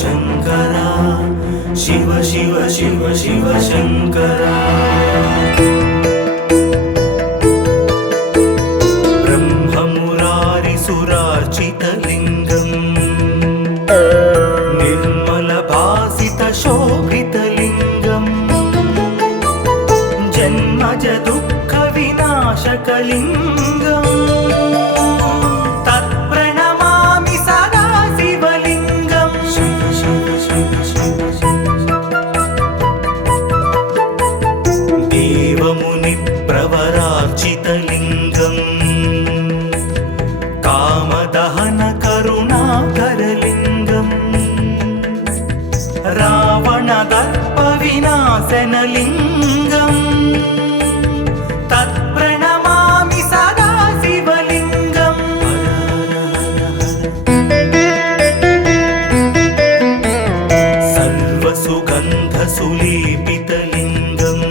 शङ्करा शिव शिव शिव शिव शङ्करा ब्रह्ममुरारिसुरार्चितलिङ्गम् निर्मलभासितशोभितलिङ्गम् जन्मज दुःखविनाशकलिङ्गम् प्रवरार्चितलिङ्गम् कामदहन करुणाकरलिङ्गम् रावणदर्पविनाशनलिङ्गम् तत्प्रणमामि सदा शिवलिङ्गम् सर्वसुगन्धसुलेपितलिङ्गम्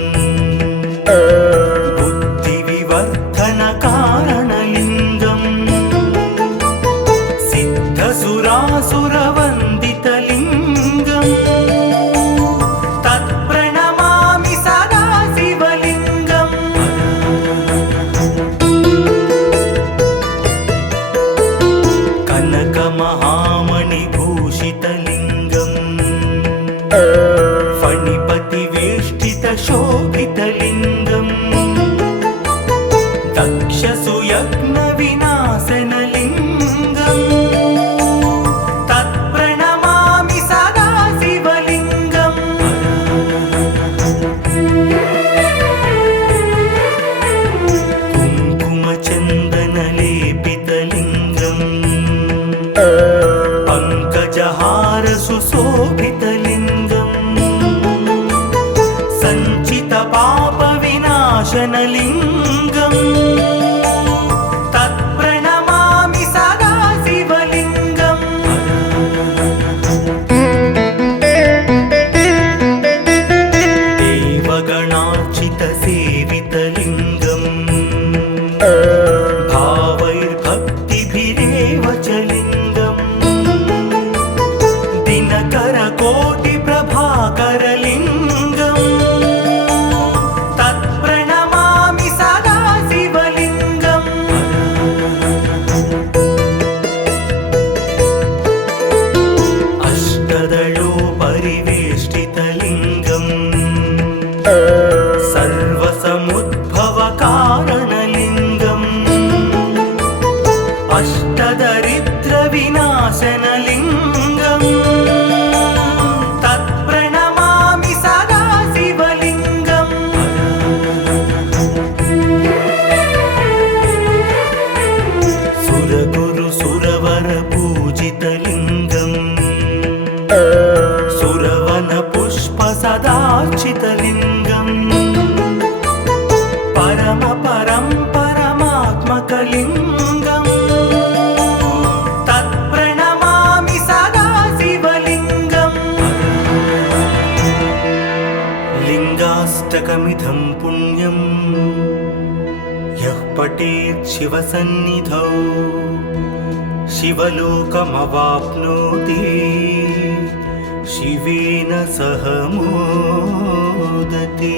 कारणलिङ्गम् सिद्धसुरासुरवन्दितलिङ्गम् तत्प्रणमामि सदा शिवलिङ्गम् कनकमहामणिभूषितलिङ्गम् फणिपतिवेष्टितशोभितलिङ्गम् दक्षसुयज्ञविनाशनलिङ्गम् तत्प्रणमामि सदा शिवलिङ्गम् कुङ्कुमचन्दनलेपितलिङ्गम् पङ्कजहारसुशोभितलिङ्गम् सञ्चितपापविनाशनलिङ्गम् तत्प्रणमामि सदा शिवलिङ्गम् देवगणार्चितसेवितलिङ्गम् भावैर्भक्तिभिरेव च लिङ्गम् दिनकरकोटिप्रभाकरलिङ्गम् तत्प्रणमामि सदा शिवलिङ्गम् अष्टदलोपरिवेष्टितलिङ्गम् सर्वसमुद्भवकारणलिङ्गम् अष्टदरिद्रविनाशनलिङ्गम् तत्प्रणमामि सदा शिवलिङ्गम् सुरगुरुसुरवरपूजितलिङ्गम् सुरवनपुष्पसदार्चितलिङ्गम् परमात्मकलिङ्गम् तत्प्रणमामि सदा शिवलिङ्गम् लिङ्गाष्टकमिदं पुण्यम् यः पठेत् शिवसन्निधौ शिवलोकमवाप्नोति शिवेन सह मोदते।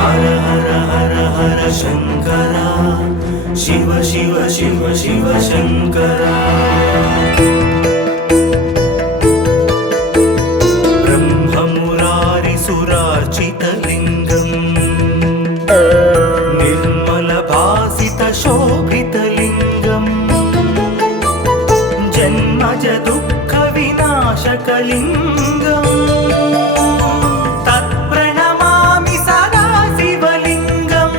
हर हर हर हर शङ्करा शिव शिव शिव शिव शङ्करा ब्रह्ममुरारिसुरार्चितलिङ्गम् निर्मलभासितशोभितलिङ्गम् जन्मज दुःखविनाशकलिङ्गम् तत्प्रणमामि सदा शिवलिङ्गम्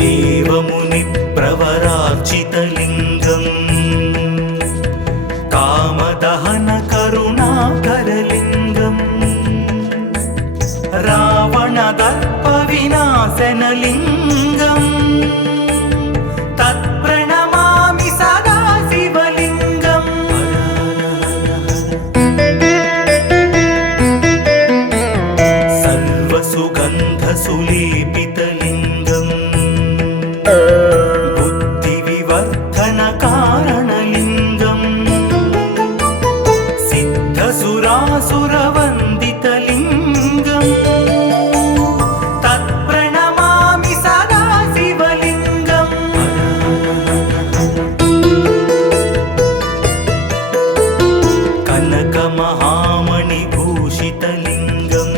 देवमुनिप्रवरार्चितलिङ्गम् कामदहन करुणाकरलिङ्गम् रावणदर्पविनाशनलिङ्गम् तत्प्रणमामि सदा बुद्धिविवर्धनकारणलिङ्गं सिद्धसुरासुरवन्दितलिङ्गं तत्प्रणमामि सदा शिवलिङ्गम् कनकमहामणिभूषितलिङ्गं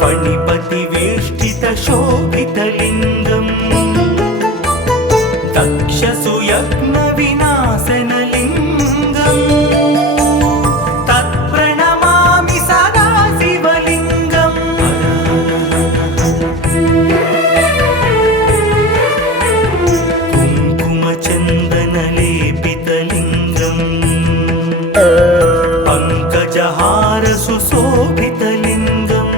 फणिपतिवेष्टितशोभितलिङ्गं दक्षसुयज्ञविनाशनलिङ्गं तत्प्रणमामि सदा शिवलिङ्गम् कुङ्कुमचन्दनलेपितलिङ्गं पङ्कजहारसुशोभितलिङ्गं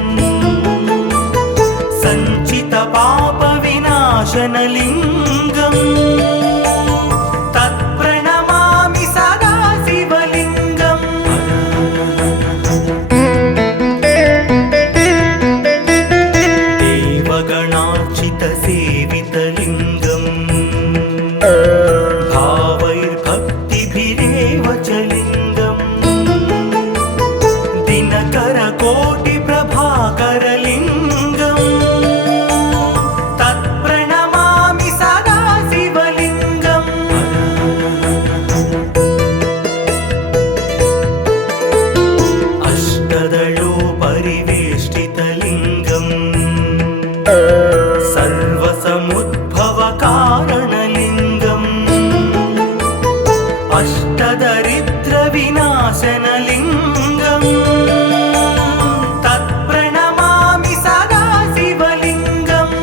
सञ्चितपापविनाशनलिङ्गं तत्प्रणमामि सदा शिवलिङ्गम् देवगणार्चितसेवितलिङ्गं भावैर्भक्तिभिरेव च लिङ्गं दिनकरकोटिप्रभाकरलिङ्गं तत्प्रणमामि सदा शिवलिङ्गम् अष्टदलोपरिवेष्टितलिङ्गं सर्वसमुद्भवकारणलिङ्गं अष्टदरिद्रविनाशनलिङ्गं तत्प्रणमामि सदा शिवलिङ्गम्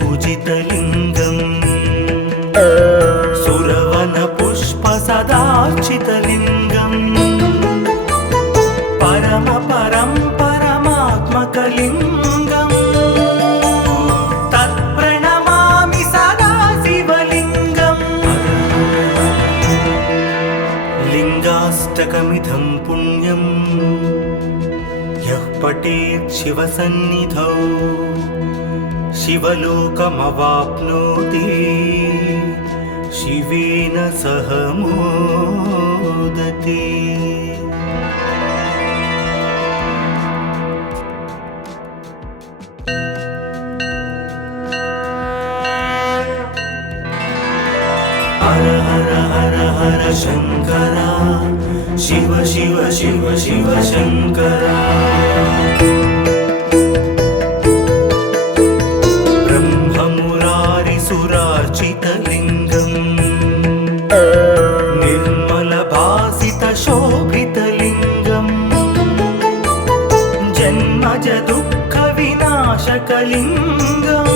सुरगुरुसुरवरपूजितलिङ्गं सुरवनपुष्पसदार्चितलिङ्गं परमात्मकलिङ्गं तत्प्रणमामि सदा शिवलिङ्गम् लिङ्गाष्टकमिदं पुण्यं यः पठेत् शिवसन्निधौ शिवलोकमवाप्नोति शिवेन सह मोदते। हर हर हर हर शङ्करा शिव शिव शिव शिव शङ्करा ब्रह्ममुरारिसुरार्चितलिङ्गं निर्मलभासितशोभितलिङ्गं जन्मजदुःखविनाशकलिङ्गं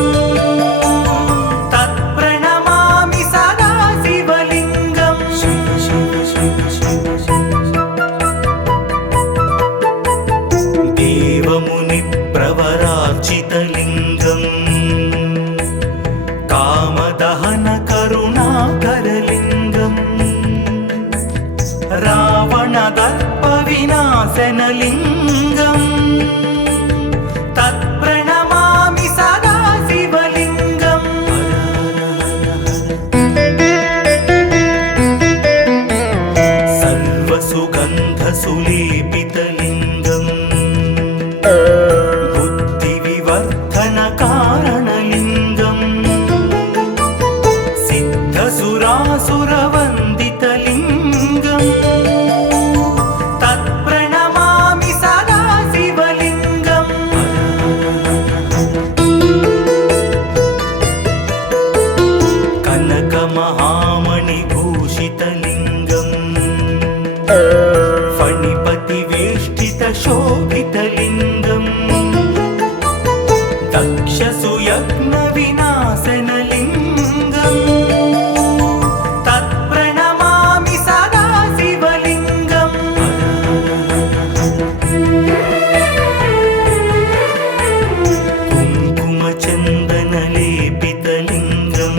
तत्प्रणमामि सदा शिवलिङ्गम् शिव शिव शिव शिव देवमुनिप्रवरार्चितलिङ्गं कामदहनकरुणाकरलिङ्गं रावणदर्पविनाशनलिङ्गं तत्प्रणमामि सदा शिवलिङ्गम् सर्वसुगन्धसुलेपितलिङ्गं बुद्धिविवर्धनकारणलिङ्गं सिद्धसुरासुरवन्दितलिङ्गं तत्प्रणमामि सदा शिवलिङ्गम् कनकमहामणिभूषितलिङ्गं फणिपतिवेष्टितशोभितलिङ्गं दक्षसुयज्ञविनाशनलिङ्गं तत्प्रणमामि सदा शिवलिङ्गम् कुङ्कुमचन्दनलेपितलिङ्गं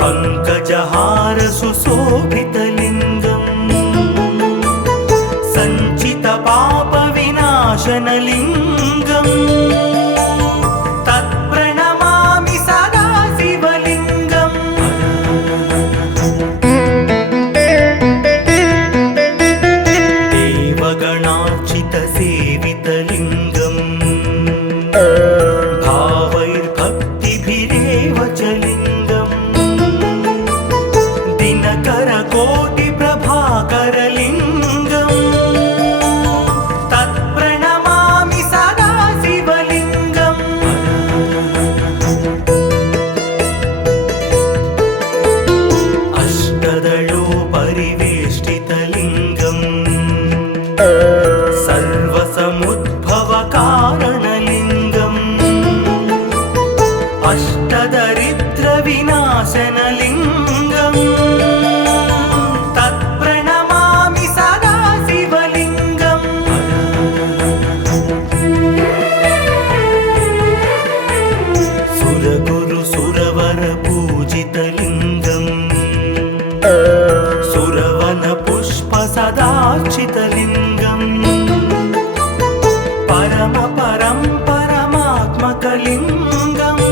पङ्कजहारसुशोभितलिङ्गं विनाशनलिङ्गम् तत्प्रणमामि सदा शिवलिङ्गम् देवगणार्चितसेवितलिङ्गम् भावैर्भक्तिभिरेव च लिङ्गम् दिनकरकोटिप्रभाकरलिङ्गम् तत्प्रणमामि सदा शिवलिङ्गम् अष्टदलोपरिवेष्टितलिङ्गम् सर्वसमुद्भवकारणलिङ्गम् अष्टदरिद्रविनाशनलिङ्गम् तत्प्रणमामि सदा शिवलिङ्गम् सुरगुरुसुरवरपूजितलिङ्गम् सुरवनपुष्पसदार्चितलिङ्गम् परमात्मकलिङ्गम्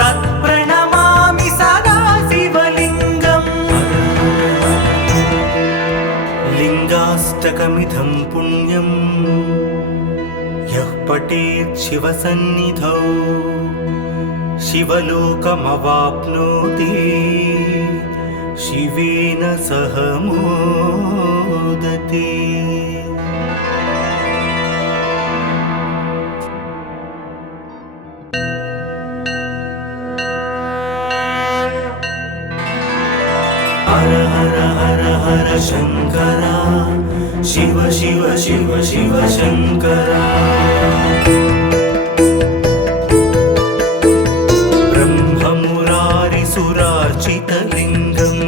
तत्प्रणमामि सदा शिवलिङ्गम् लिङ्गाष्टकमिदं पुण्यं यः पठेत् शिवसन्निधौ शिवलोकमवाप्नोति शिवेन सह मोदते। हर हर हर हर शंकरा शिव शिव शिव शिव शंकरा ब्रह्ममुरारिसुरार्चितलिङ्गम्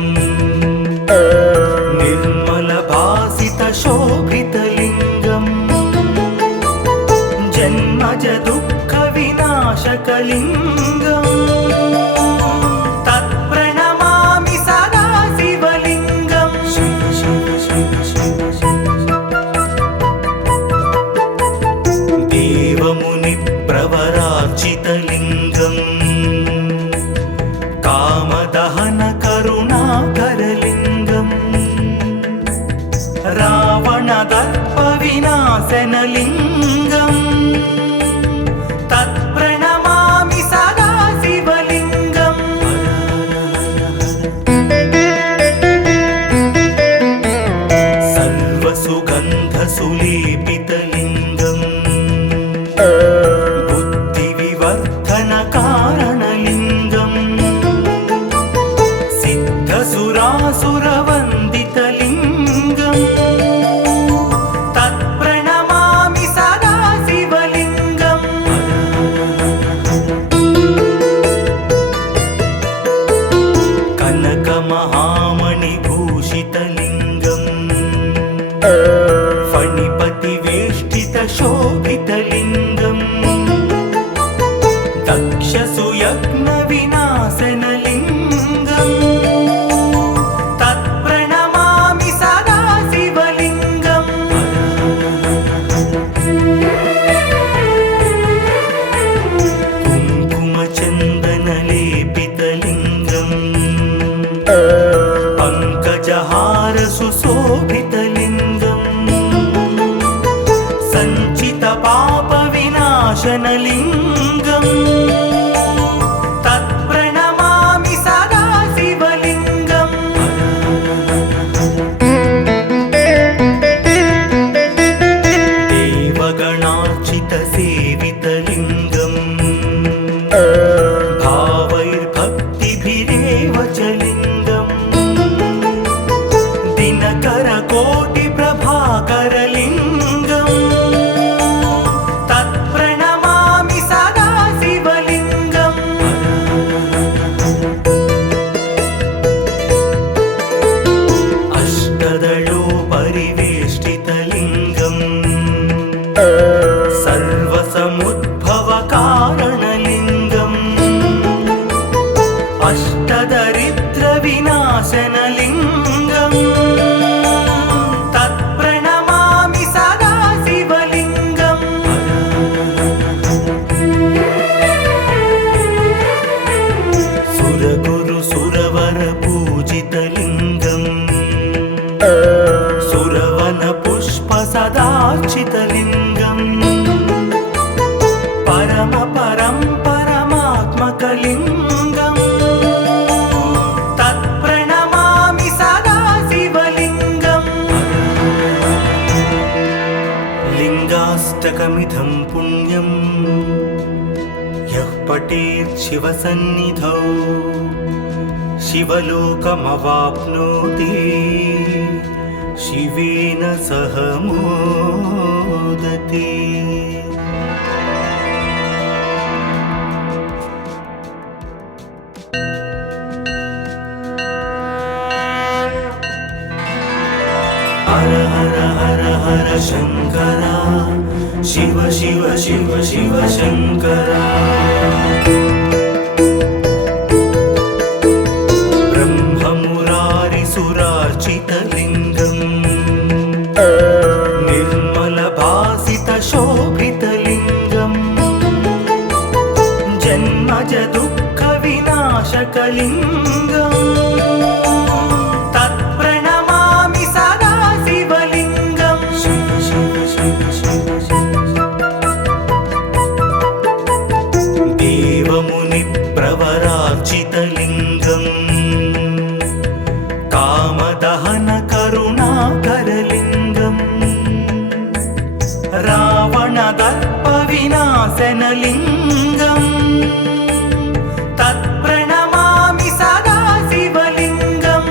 निर्मलभासितशोभितलिङ्गम् जन्मज दुःखविनाशकलिङ्गम् तत्प्रणमामि सदा शिवलिङ्गम् शिव शिव शिव शिव देवमुनिप्रवरार्चितलिङ्गम् कामदहनकरुणाकरलिङ्गम् रावणदर्पविनाशनलिङ्गम् तत्प्रणमामि सदा शिवलिङ्गम् सर्वसुगन्धसुलेपितलिङ्गम् बुद्धिविवर्धनकारणलिङ्गम् सिद्धसुरासुरवन्दितलिङ्गम् तत्प्रणमामि सदा शिवलिङ्गम् कनकमहामणिभूषितलिङ्गम् फणिपतिवेष्टितशोभितलिङ्गम् दक्षसुयज्ञविनाशनलिङ्गम् तत्प्रणमामि सदा शिवलिङ्गम् कुङ्कुमचन्दनलेपितलिङ्गम् पङ्कजहारसुशोभितलिङ्गम् सञ्चितपापविनाशनलिङ्गम् तत्प्रणमामि सदा शिवलिङ्गम् देवगणार्चितसेवितलिङ्गम् भावैर्भक्तिभिरेव च लिङ्गम् दिनकरकोटिप्रभाकरलिङ्गम् तत्प्रणमामि सदा शिवलिङ्गम् अष्टदलोपरिवेष्टितलिङ्गम् सर्वसमुद्भवकारणलिङ्गम् अष्टदरिद्रविनाशनलिङ्गम् तत्प्रणमामि सदा शिव सुरवन पुष्प सदार्चितलिङ्गम् परम परं परमात्मकलिङ्गम् तत्प्रणमामि सदा शिवलिङ्गम् लिङ्गाष्टकमिदं पुण्यम् यः पठेत् शिवसन्निधौ शिवलोकमवाप्नोति शिवेन सह मोदते। हर हर हर हर शंकरा शिव शिव शिव शिव शंकरा ब्रह्ममुरारिसुरार्चितलिङ्गम् निर्मलभासितशोभितलिङ्गम् जन्मज दुःखविनाशकलिङ्गम् तत्प्रणमामि सदा शिवलिङ्गम् शिव शिव शिव शिव देवमुनिप्रवरार्चितलिङ्गम् कामदहन करुणाकरलिङ्गम् रावणदर्पविनाशनलिङ्गम् तत्प्रणमामि सदा शिवलिङ्गम्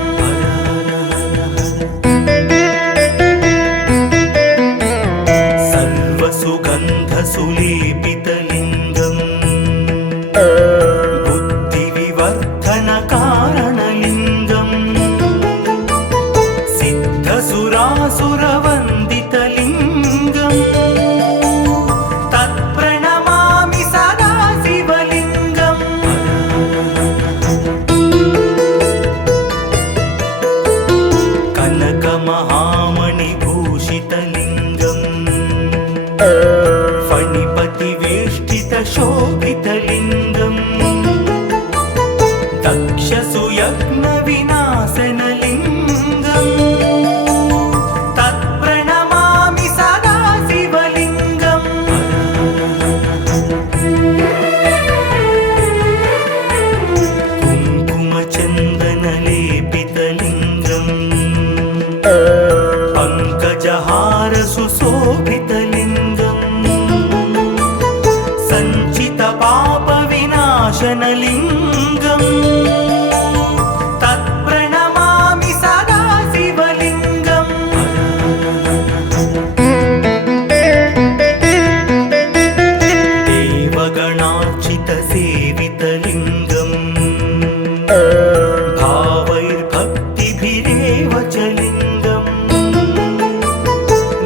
सर्वसुगन्धसुलेपितलिङ्गम् बुद्धिविवर्धनकारणलिङ्गम् सिद्धसुरासुरवन्दितलिङ्गम् तत्प्रणमामि सदा शिवलिङ्गम् कनकमहामणिभूषितलिङ्गम् फणिपतिवेष्टितशोभितलिङ्गम् दक्षसुयज्ञविनाशनलिङ्गम् तत्प्रणमामि सदा शिवलिङ्गम् कुङ्कुमचन्दनलेपितलिङ्गम् पङ्कजहारसुशोभितलिङ्गम् सञ्चितपापविनाशनलिङ्गम् तत्प्रणमामि सदा शिवलिङ्गम् देवगणार्चितसेवितलिङ्गम् भावैर्भक्तिभिरेव च लिङ्गम्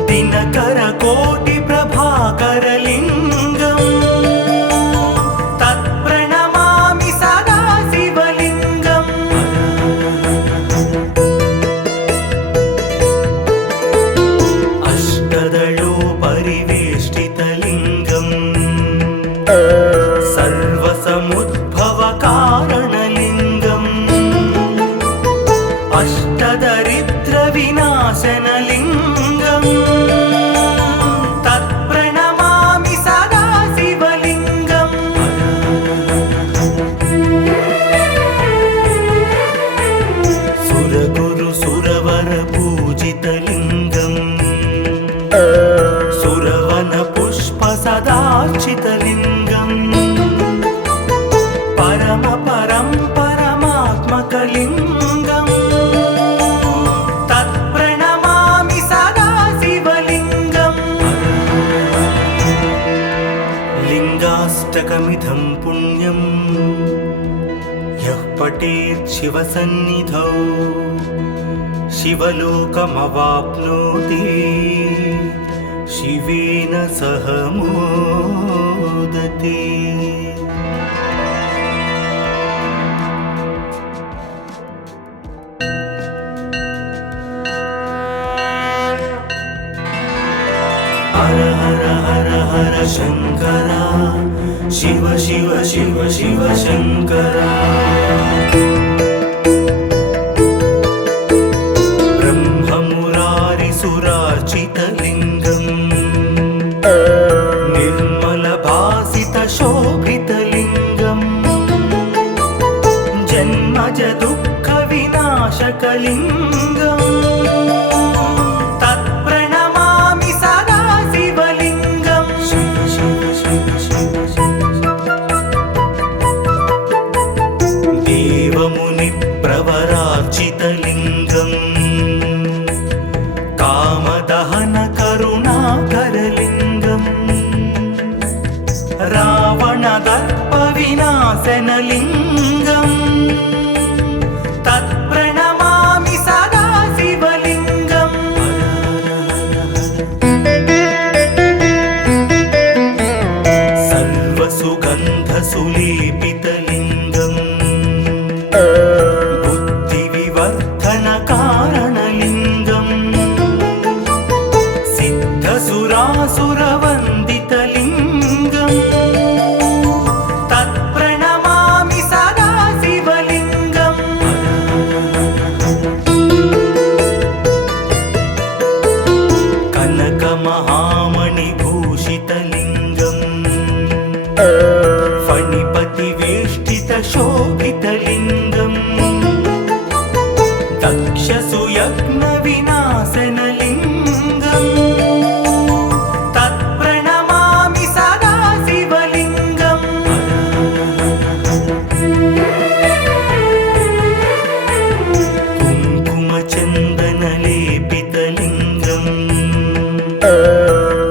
दिनकरकोटिप्रभाकरलिङ्गम् तत्प्रणमामि सदा शिवलिङ्गम् अष्टदलोपरिवेष्टितलिङ्गम् सर्वसमुद्भवकारणलिङ्गम् अष्टदरिद्रविनाशनलिङ्गम् तत्प्रणमामि सदा शिवलिङ्गम् सुरगुरुसुरवरपूजितलिङ्गम् सुरवनपुष्पसदार्चितलिङ्गम् परम परं परमात्मकलिङ्गम् तत्प्रणमामि सदा शिवलिङ्गम् लिङ्गाष्टकमिदं पुण्यम् यः पठेत् शिवसन्निधौ शिवलोकमवाप्नोति शिवेन सह मोदते। हर हर हर हर शंकरा शिव शिव शिव शिव शंकरा ब्रह्म सुरवन्दितलिङ्गम् तत्प्रणमामि सदा शिवलिङ्गम् कनकमहामणिभूषितलिङ्गम् फणिपतिवेष्टितशोभितलिङ्गम् दक्षसुयज्ञविनाशनलिङ्गम् तत्प्रणमामि सदा शिवलिङ्गम् कुङ्कुमचन्दनलेपितलिङ्गम्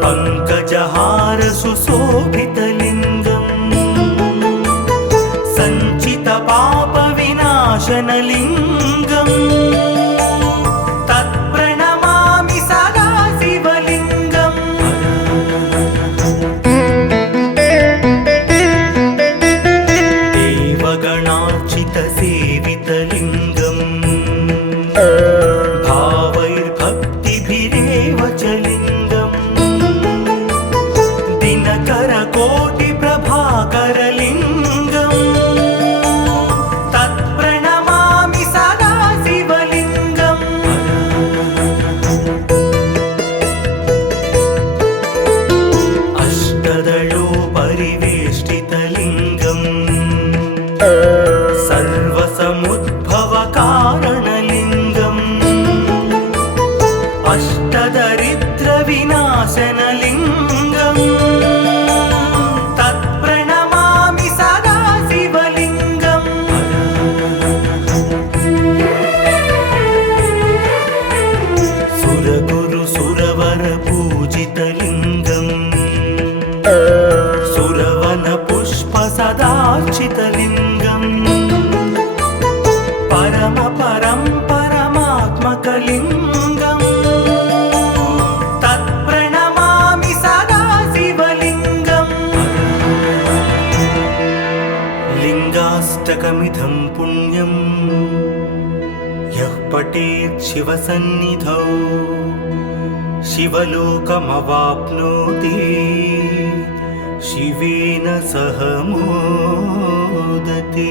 पङ्कजहारसुशोभितलिङ्गम् सञ्चितपापविनाशनलिङ्गम् तत्प्रणमामि सदा शिवलिङ्गम् देवगणार्चितसेवितलिङ्गम् भावैर्भक्तिभिरेव च लिङ्गम् दिनकरकोटिप्रभाकरलिङ्गम् तत्प्रणमामि सदा शिवलिङ्गम् अष्टदलोपरिवेष्टितलिङ्गम् सर्वसमुद्भवकारणलिङ्गम् अष्टदरिद्रविनाशनलिङ्गम् तत्प्रणमामि सदा शिवलिङ्गम् सुरगुरुसुरवरपूजितलिङ्गम् सुरवनपुष्पसदार्चितलिङ्गम् परमात्मकलिङ्गम् तत्प्रणमामि सदा शिवलिङ्गम् लिङ्गाष्टकमिदं पुण्यं यः पठेत् शिवसन्निधौ शिवलोकमवाप्नोति शिवेन सह मोदते।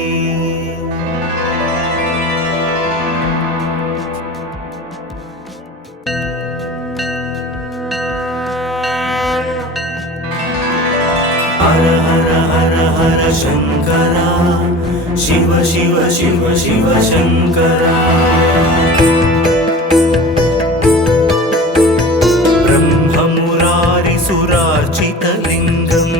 हर हर हर हर शङ्करा शिव शिव शिव शिव शङ्करा ब्रह्ममुरारिसुरार्चितलिङ्गम्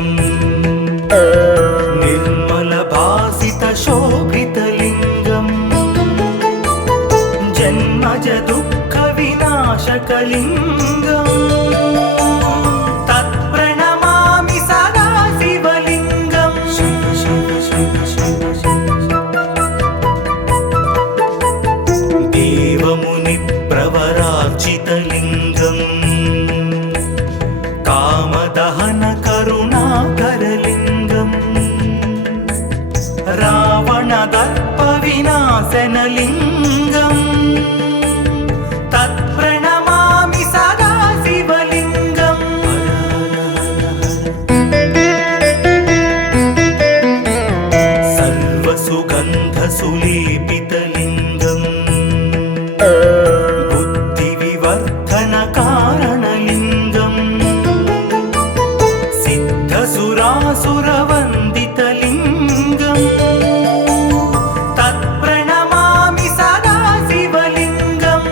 निर्मलभासितशोभितलिङ्गम् जन्मज दुःखविनाशकलिङ्गम् तत्प्रणमामि सदा शिवलिङ्गम् शिव शिव शिव शिव देवमुनिप्रवरार्चितलिङ्गम् कामदहनकरुणाकरलिङ्गम् रावणदर्पविनाशनलिङ्गम् तत्प्रणमामि सदा शिवलिङ्गम् सर्वसुगन्धसुलेपितलिङ्गम् बुद्धिविवर्धनकारणलिङ्गम् सिद्धसुरासुरवन्दितलिङ्गम् तत्प्रणमामि सदा शिवलिङ्गम्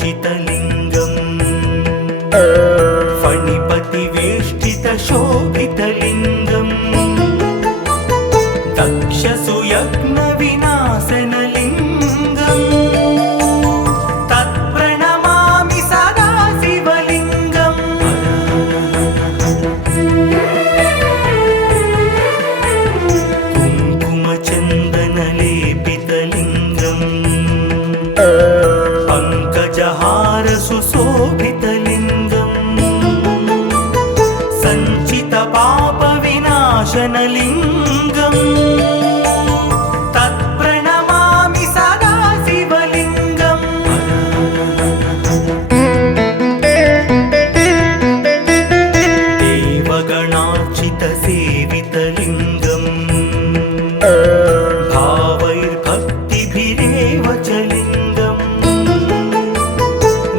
कनकमहामणिभूषितलिङ्गम् फणिपतिवेष्टितशोभितलिङ्गम् दक्षसुयज्ञविनाशनलिङ्गम् तत्प्रणमामि सदा शिवलिङ्गम् कुङ्कुमचन्दनलेपितलिङ्गम् पङ्कजहारसुशोभितलिङ्गम् सञ्चितपापविनाशनलिङ्गम् तत्प्रणमामि भावैर्भक्तिभिरेव च लिङ्गम्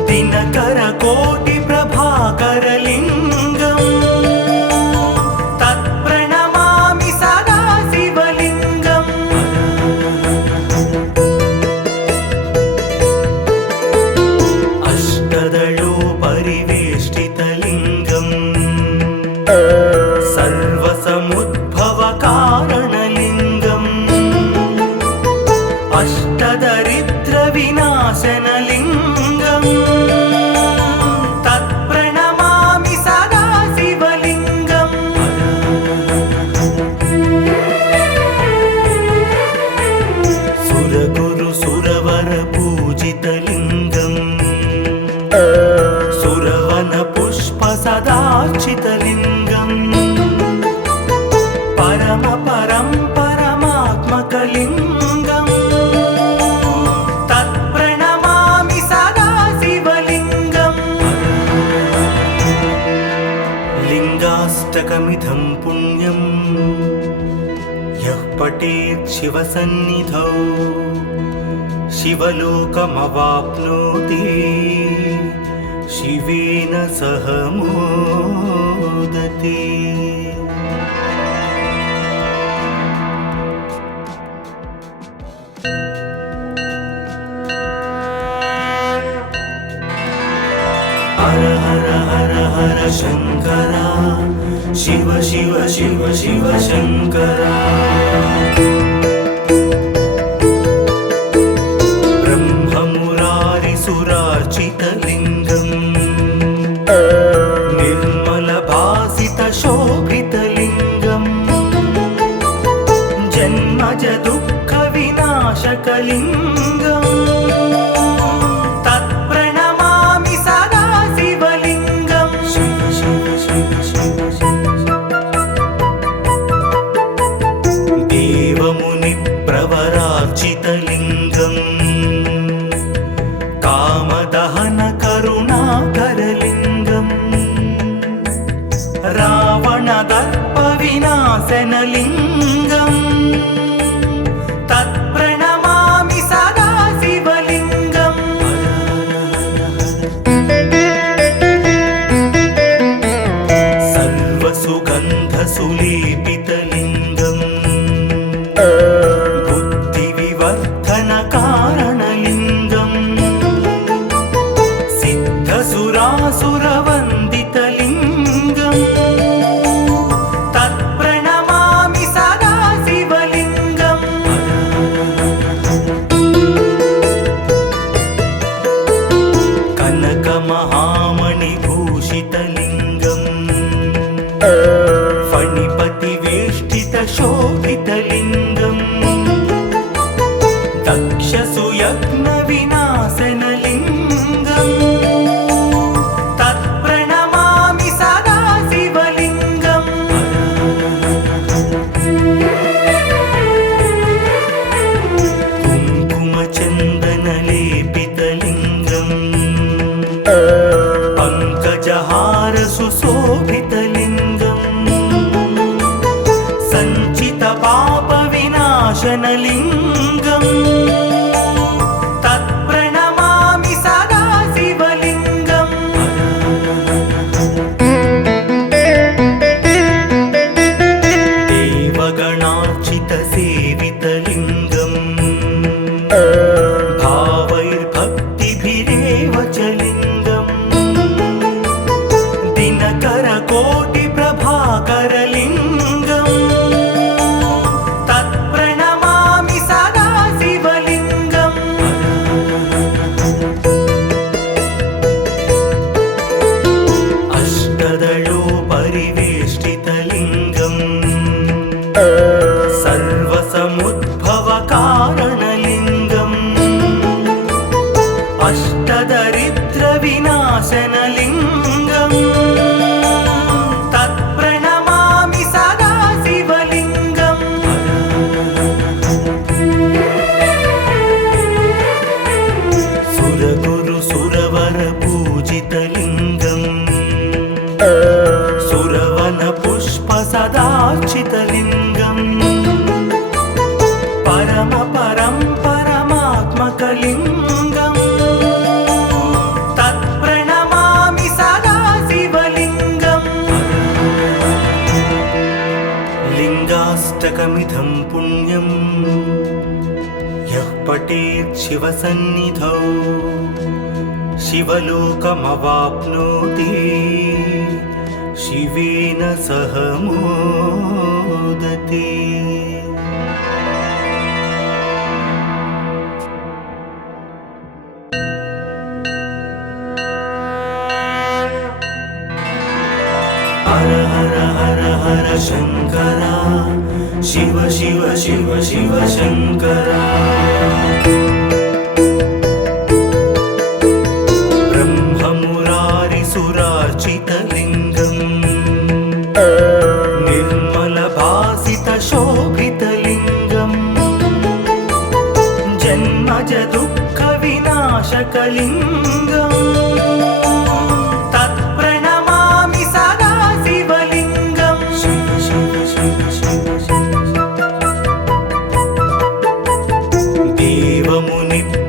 दिनकरकोटिप्रभाकरलिङ्गम् तत्प्रणमामि सदा शिवलिङ्गम् अष्टदलोपरिवेष्टितलिङ्गम् सर्वसमुद्भवकारणलिङ्गम् अष्टदरिद्रविनाशनलिङ्गम् तत्प्रणमामि सदा शिवलिङ्गम् सुरगुरुसुरवरपूजितलिङ्गम् सुरवनपुष्पसदार्चितलिङ्गम् परमात्मकलिङ्गम् तत्प्रणमामि सदा शिवलिङ्गम् लिङ्गाष्टकमिदं पुण्यं यः पठेत् शिवसन्निधौ शिवलोकमवाप्नोति शिवेन सह मोदते। हर हर हर हर शङ्करा शिव शिव शिव शिव शङ्करा ब्रह्ममुरारिसुरार्चितलिङ्गम् निर्मलभासितशोभितलिङ्गम् जन्मज दुःखविनाशकलिङ्गम् तत्प्रणमामि सदा शिवलिङ्गम् शिव शिव शिव शिव देवमुनिप्रवरार्चितलिङ्गम् कामदहनकरुणाकरलिङ्गम् रावणदर्पविनाशनलिङ्गम् तत्प्रणमामि सदा शिवलिङ्गम् सर्वसुगन्धसुलेपितलिङ्गम् बुद्धिविवर्धनकारणलिङ्गम् सिद्धसुरासुरवन्दितलिङ्गम् तत्प्रणमामि सदा शिवलिङ्गम् कनकमहामणिभूषितलिङ्गम् फणिपतिवेष्टितशोभितलिङ्गम् दक्षसुयज्ञविनाशनलिङ्गम् तत्प्रणमामि सदा शिवलिङ्गम् कुङ्कुमचन्दनलेपितलिङ्गम् पङ्कजहारसुशोभितलिङ्गम् सञ्चितपापविनाशनलिङ्गम् तत्प्रणमामि सदा शिवलिङ्गम् देवगणार्चितसेवितलिङ्गम् भावैर्भक्तिभिरेव च लिङ्गम् दिनकरकोटिप्रभाकरलिङ्गम् तत्प्रणमामि सदा शिवलिङ्गम् अष्टदलोपरिवेष्टितलिङ्गम् सर्वसमुद्भवकारणलिङ्गम् अष्टदरिद्रविनाशनलिङ्गम् तत्प्रणमामि सदा शिवलिङ्गम् सुरगुरुसुरवरपूजितलिङ्गम् सुरवनपुष्पसदार्चितलिङ्गम् पुण्यं यः पठेत् शिवसन्निधौ शिवलोकमवाप्नोति शिवेन सह मोदते। हर हर हर हर शंकरा शिव शिव शिव शिव शंकरा। ब्रह्ममुरारिसुरार्चितलिङ्गम् निर्मलभासितशोभितलिङ्गम् जन्मज दुःखविनाशकलिङ्गम्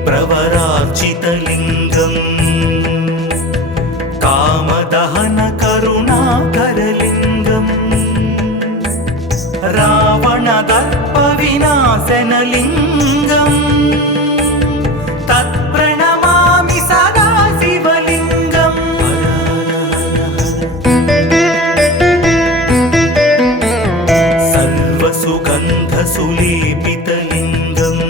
प्रवरार्चितलिङ्गम् कामदहन करुणाकरलिङ्गम् रावणदर्पविनाशनलिङ्गम् तत्प्रणमामि सदा शिवलिङ्गम्। सर्वसुगन्धसुलेपितलिङ्गम्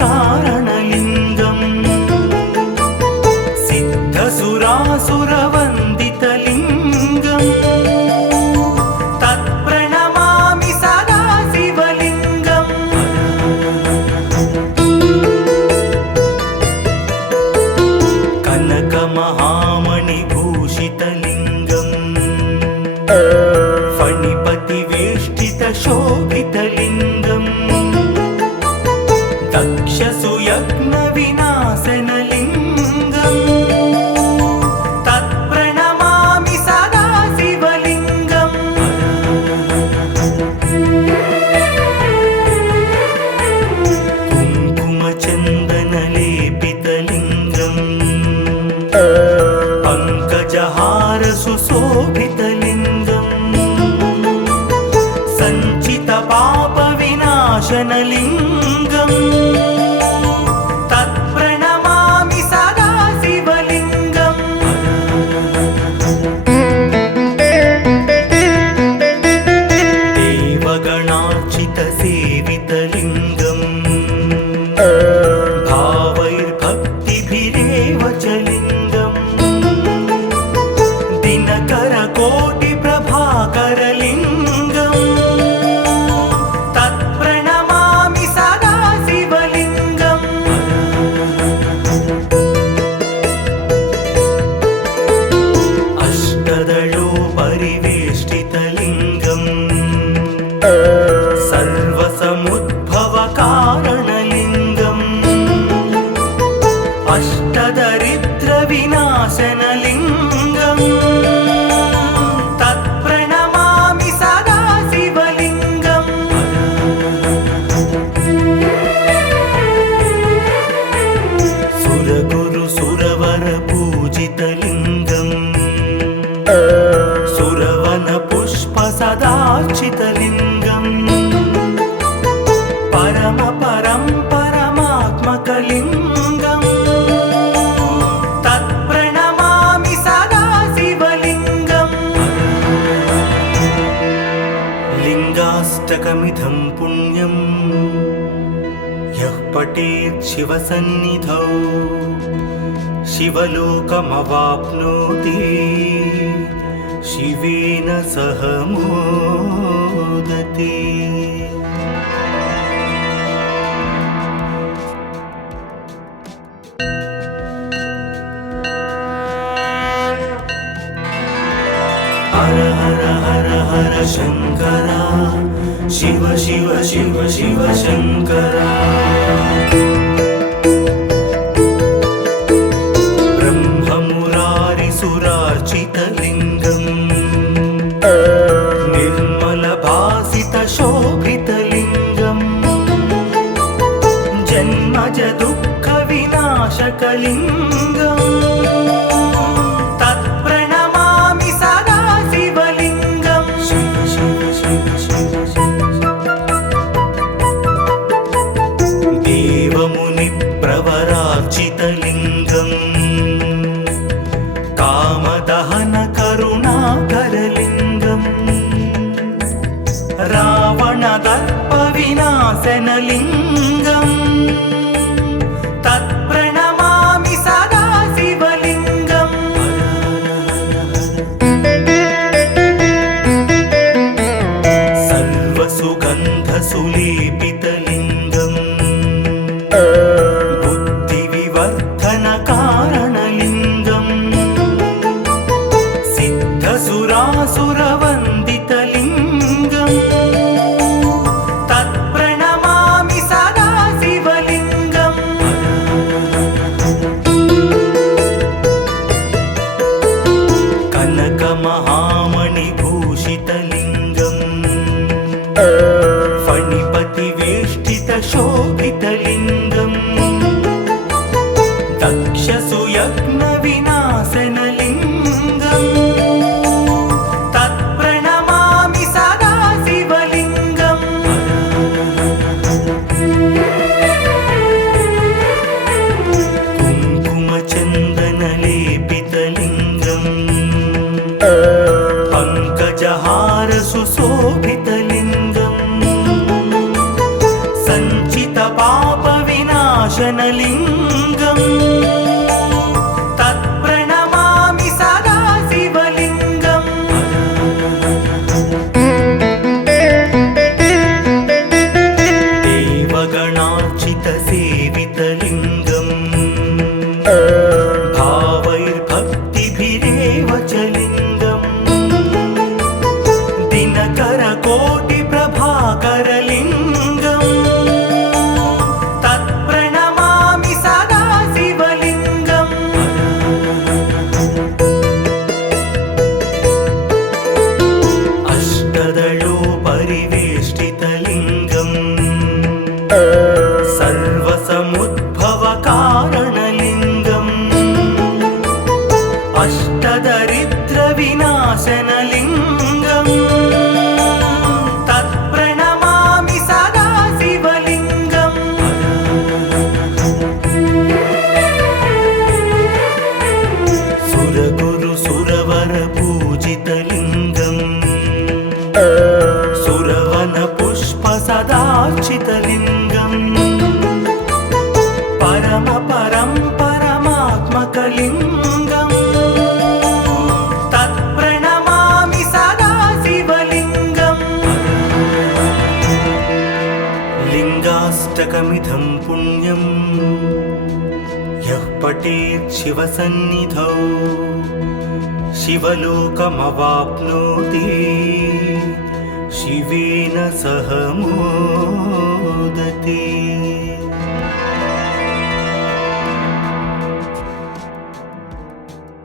कारणलिङ्गम् सिद्धसुरासुरवन्दितलिङ्गम् तत्प्रणमामि सदा शिवलिङ्गम्। कनकमहामणिभूषितलिङ्गम् फणिपतिवेष्टितशोभितलिङ्गम् दक्षसुयज्ञविनाशनलिङ्गम् तत्प्रणमामि सदा शिवलिङ्गम्। कुङ्कुमचन्दनलेपितलिङ्गम् पङ्कजहारसुशोभितलिङ्गम् सञ्चितपापविनाशनलिङ्गम् तत्प्रणमामि सदा शिवलिङ्गम्। देवगणार्चितसेवितलिङ्गम् भावैर्भक्तिभिरेव च लिङ्गम् दिनकरकोटिप्रभाकरलिङ्गम् तत्प्रणमामि सदा शिवलिङ्गम्। अष्टदलोपरिवेष्टितलिङ्गम् सर्वसमुद्भवकारणलिङ्गम् अष्टदरिद्रविनाशनलिङ्गम् तत्प्रणमामि सदा शिवलिङ्गम्। सुरगुरुसुरवरपूजितलिङ्गम् सुरवनपुष्पसदार्चितलिङ्गम् परमात्मकलिङ्गम् तत्प्रणमामि सदा शिवलिङ्गम्। लिङ्गाष्टकमिदं पुण्यं यः पठेत् शिवसन्निधौ शिवलोकमवाप्नोति शिवेन सह मोदते। हर हर हर हर शंकरा शिव शिव शिव शिव शंकरा। ब्रह्ममुरारिसुरार्चितलिङ्गम् निर्मलभासितशोभितलिङ्गम् जन्मज दुःखविनाशकलिङ्गम् तत्प्रणमामि सदा शिवलिङ्गम्। దేవముని ప్రవరార్చితలింగం కామదహన కరుణాకరలింగం రావణ దర్ప వినాశనలింగం తత్ప్రణమామి సదా శివలింగం సర్వసుగంధసులేపితలింగం బుద్ధి వివర్ధన కారణలింగం సిద్ధసురాసురవందితలింగం తత్ప్రణమామి సదా శివలింగం కనకమహామణిభూషితలింగం ఫణిపతివేష్టితశోభితలింగం దక్షసుయజ్ఞవినాశనలింగం తత్ప్రణమామి సదా శివలింగం కుంకుమచందనలేపితలింగం పంకజహార సుశోభితలింగం సంచిత పాప వినాశనలింగం తత్ప్రణమామి సదా శివలింగం దేవగణార్చిత సేవితలింగం భావైర్భక్తిభిరేవ చ లింగం దినకర కోటి ప్రభాకరలింగం తత్ప్రణమామి సదా శివలింగం అష్టదళో పరివేష్టితలింగం సర్వసముద్భవ కారణలింగం అష్టదరిద్ర వినాశనలింగం తత్ప్రణమామి సదా శివలింగం సురగురు సురవర పూజితలింగం సురవన పుష్ప సదార్చితలింగం పరమ పరం పరమాత్మకలింగం తత్ప్రణమామి సదా శివలింగం లింగాష్టకమిదం పుణ్యం యః పఠేత్ శివసన్నిధౌ శివలోకమవాప్నోతి శివేన సహ మోక్షం